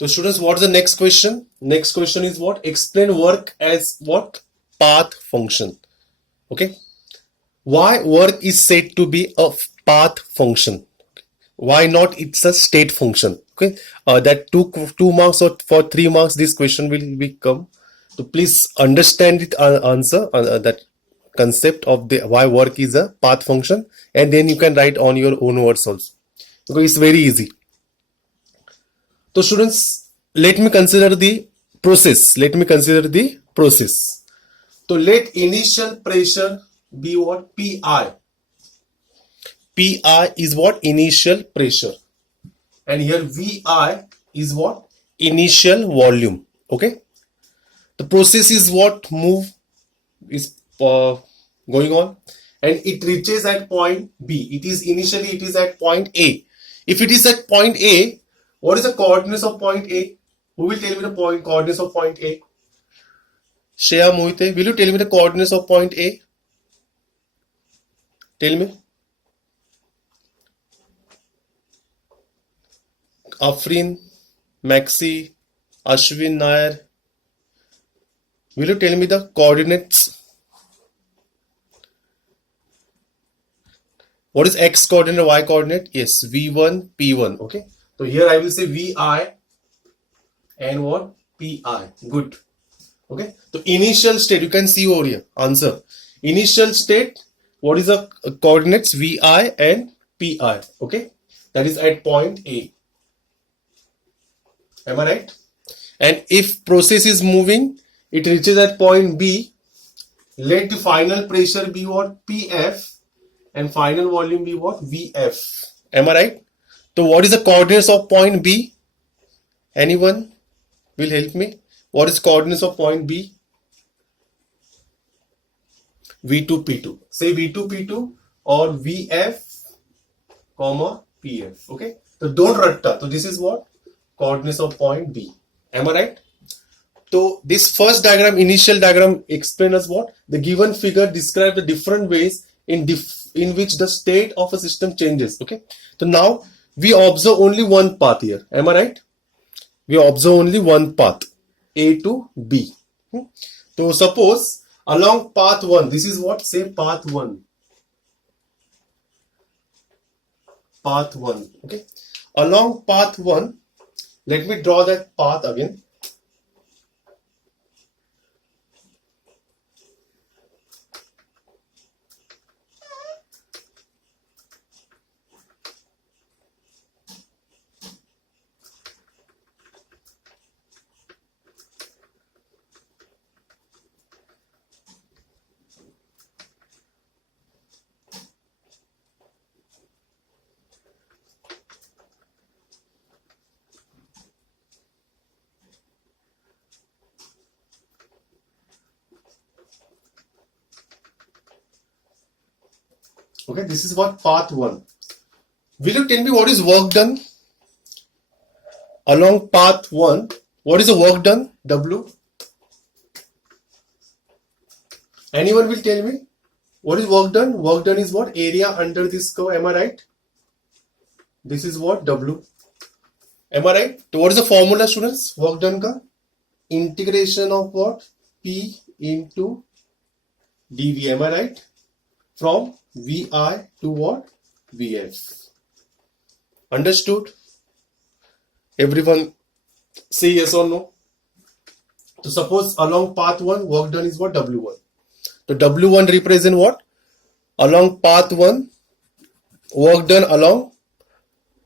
So students, what's the next question? Next question is what? Explain work as what? Path function. Okay. Why work is said to be a path function? Why not it's a state function? Okay. That two marks or for 3 marks, this question will become. So please understand it, answer that concept of the why work is a path function, and then you can write on your own words also. Because it's very easy. So students, let me consider the process. Let me consider the process. So let initial pressure be what? Pi. Pi is what? Initial pressure. And here Vi is what? Initial volume. Okay. The process is what? Move is going on, and it reaches at point B. It is at point A. If it is at point A, what is the coordinates of point A? Who will tell me the coordinates of point A? Shreya, Mohite, will you tell me the coordinates of point A? Tell me. Afrin, Maxi, Ashwin Nair. Will you tell me the coordinates? What is x coordinate, y coordinate? Yes, V1, P1. Okay. So here I will say Vi and what? Pi. Good. Okay. So initial state, you can see over here. Answer. Initial state, what is the coordinates? Vi and Pi. Okay. That is at point A. Am I right? And if process is moving, it reaches at point B. Let the final pressure be what? PF. And final volume be what? VF. Am I right? So what is the coordinates of point B? Anyone will help me? What is coordinates of point B? V2, P2. Say V2, P2 or VF, comma, PF. Okay. So don't ratta. So this is what? Coordinates of point B. Am I right? So this first diagram, initial diagram, explains us what? The given figure describes the different ways in which the state of a system changes. Okay. So now we observe only one path here. Am I right? We observe only one path, A to B. So suppose along path 1, this is what? Say path 1. Path 1. Okay. Along path 1, let me draw that path again. Okay, this is what path 1. Will you tell me what is work done? Along path 1, what is the work done? W. Anyone will tell me? What is work done? Work done is what? Area under this curve. Am I right? This is what? W. Am I right? So what is the formula, students? Work done ka? Integration of what? P into dV. Am I right? From Vi to what? Vf. Understood? Everyone say yes or no. So suppose along path 1, work done is what? W1. So W1 represent what? Along path 1, work done along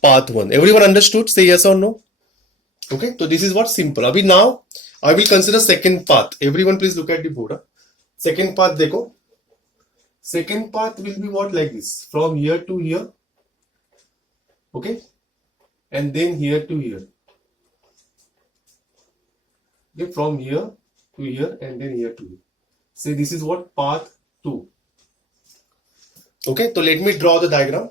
path 1. Everyone understood? Say yes or no. Okay. So this is what? Simple. Abhi now I will consider second path. Everyone please look at the board. Second path dekho. Second path will be what? Like this. From here to here. Okay. And then here to here. Okay. From here to here and then here to here. Say this is what? Path 2. Okay. So let me draw the diagram.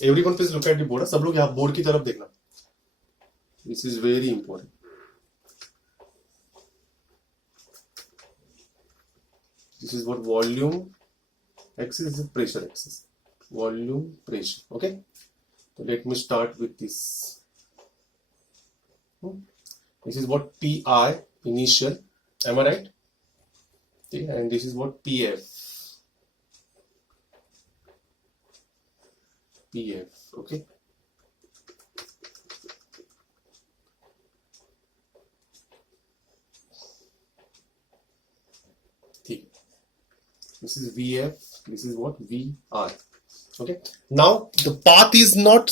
Everyone please look at the board. सब लोग यहाँ board की तरफ देखना. This is very important. This is what? Volume axis is the pressure axis. Volume, pressure. Okay. So let me start with this. This is what PI, initial. Am I right? Okay, and this is what PF. PF. Okay. This is VF. This is what VR. Okay. Now the path is not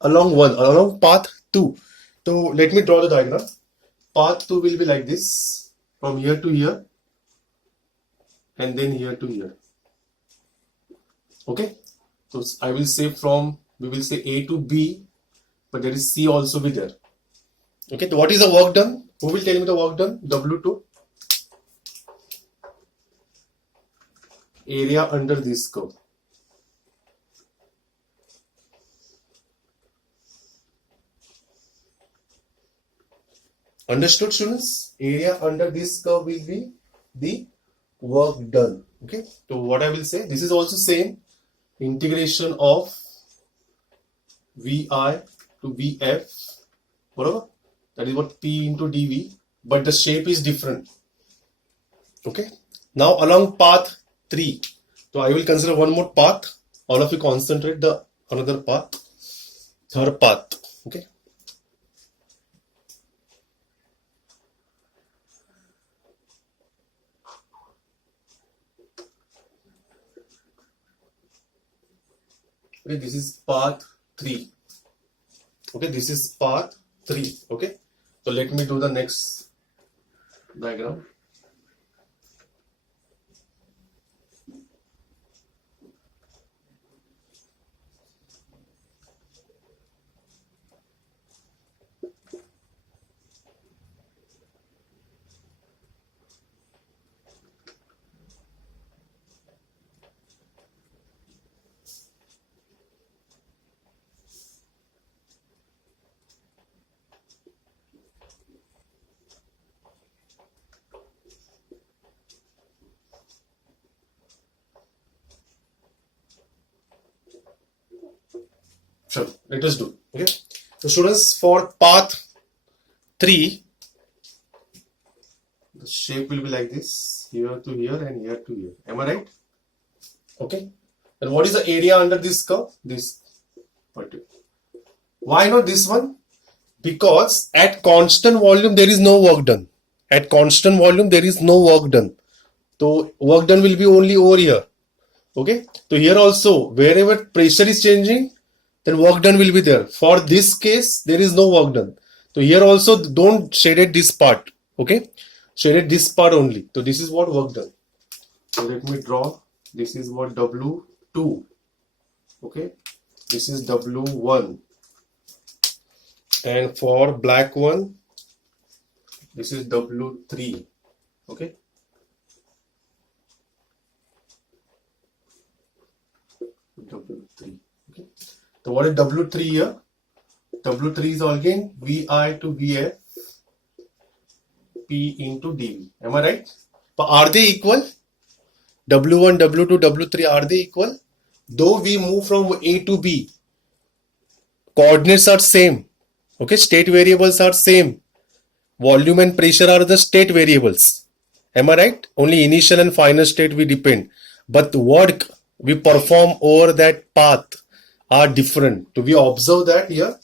along one, along path 2. So let me draw the diagram. Path 2 will be like this, from here to here, and then here to here. Okay. So I will say we will say A to B, but there is C also be there. Okay. So what is the work done? Who will tell me the work done? W2. Area under this curve. Understood, students? Area under this curve will be the work done. Okay. So what I will say, this is also same integration of VI to VF. Whatever. That is what P into dV, but the shape is different. Okay. Now along path 3. So I will consider one more path. All of you concentrate the another path. Third path. Okay. Okay, this is path 3. Okay, this is path 3. Okay. So let me do the next diagram. Sure, let us do. Okay. So students, for path 3, the shape will be like this, here to here and here to here. Am I right? Okay. And what is the area under this curve? This particular. Why not this one? Because at constant volume there is no work done. At constant volume there is no work done. So work done will be only over here. Okay. So here also, wherever pressure is changing, then work done will be there. For this case, there is no work done. So here also don't shade this part. Okay. Shade this part only. So this is what work done. So let me draw. This is what W2. Okay. This is W1. And for black one, this is W3. Okay. W3. Okay. So what is W3 here? W3 is again VI to VF, P into dV. Am I right? But are they equal? W1, W2, W3, are they equal? Though we move from A to B, coordinates are same. Okay, state variables are same. Volume and pressure are the state variables. Am I right? Only initial and final state we depend. But the work we perform over that path are different. Do we observe that here?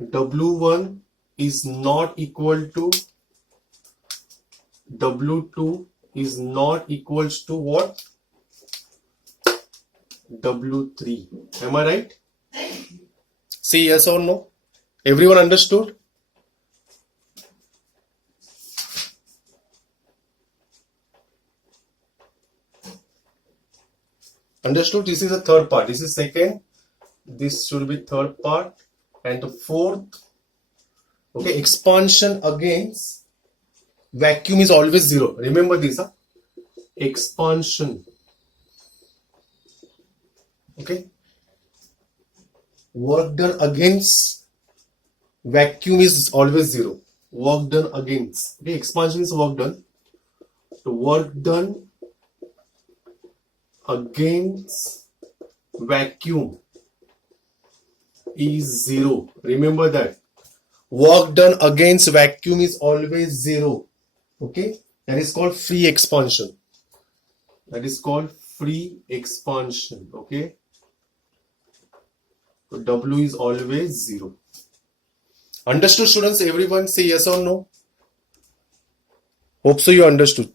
W1 is not equal to W2 is not equals to what? W3. Am I right? Say yes or no. Everyone understood? Understood? This is the third part. This is second. This should be third part. And the fourth. Okay, expansion against vacuum is always 0. Remember this, huh? Expansion. Okay. Work done against vacuum is always 0. Work done against. Okay, expansion is work done. The work done against vacuum is zero. Remember that. Work done against vacuum is always zero. Okay? That is called free expansion. That is called free expansion. Okay? So W is always zero. Understood, students? Everyone say yes or no? Hope so you understood.